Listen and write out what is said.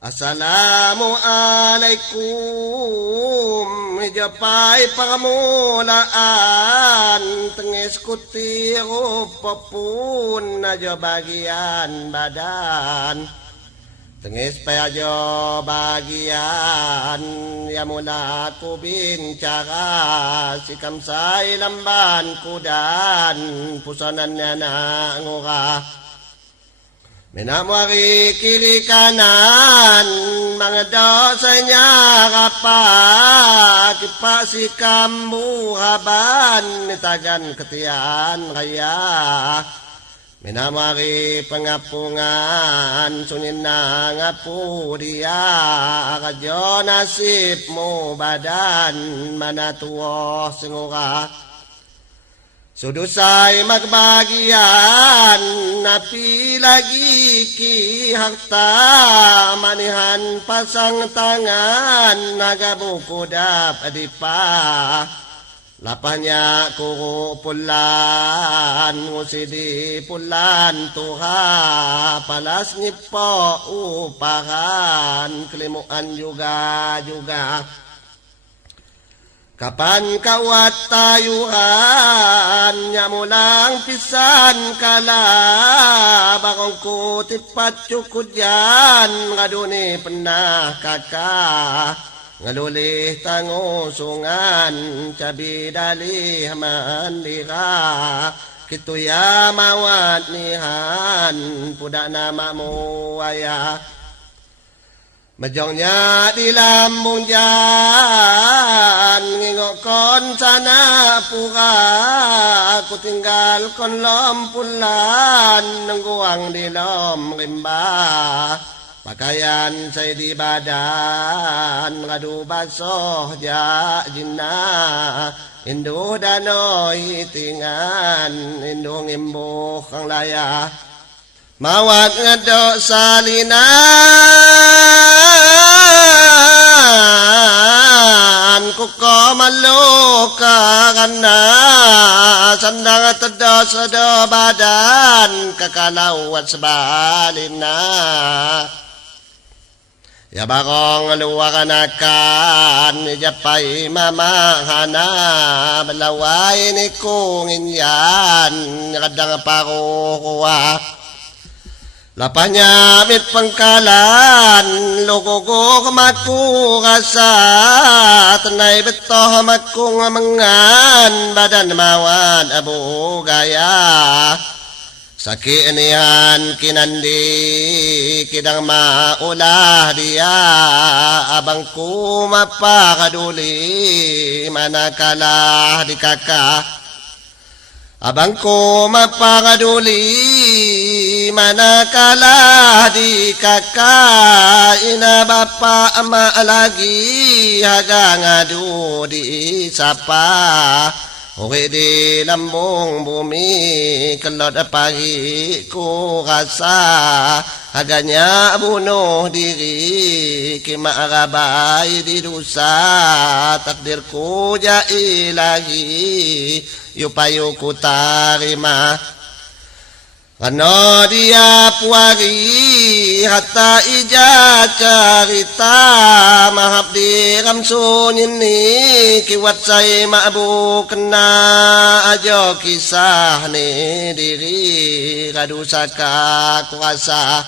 Assalamualaikum, Japay pangamulaan, tengis kutiru popun aja bagian badan. Tengis payajo bagian ya mula ku bincara sikam say lamban kudan pusanannya na ngurah. Minamwari kiri kanan mga dosanya kapak kipasikam buhaban nitagan ketian raya. Minamwari pengapungan sunin na ngapu dia kadyo nasib mo badan manatuo singura. Sudusay magbagian napi lagi ki harta manihan pasang tangan nagabukudap adipa. Lapanya kuro pulan ngusidi pulan tuha palas nipo upahan kelimuan juga. Kapan kawat tayuhan nyamulang pisan kala bakong kutipat cukudyan ngaduni penah kakak ngalulih tangusungan cabi dalih mandira kitu ya mawat nihan pudak nama muaya. Majongnya di lambung jan ngingokon sana pura aku tinggal kon lompulan nengguang di lom rimba pakaian saya di badan ngadu basoh ja jinna indu danoi tingan indu ngimbuh kang layah mawat ngedok salinan kuko maluka kana sandang tedo sedo badan kekalauan sebalina ya bakong luwakan akan japay mamahana belaway ni kungin yan kadang parukuha. Lapanya mit pangkalan logogo maku rasa tenai betoh maku ngamangan badan mawan abu gaya sakit nian kinandi kidang maulah dia abangku mapakaduli manakala di kakak abangku mapakaduli manakala di kakak ina bapa emak lagi haga ngadu di sapa uri di lambung bumi kelot pagi ku rasa haganya bunuh diri kima arabai di dosa takdirku ja ilahi yupayu ku tarima. Kano dia puari hatta ija carita mahab di ramsun ini kiwat say maabu kena ajo kisah ni diri kadusaka kuasa.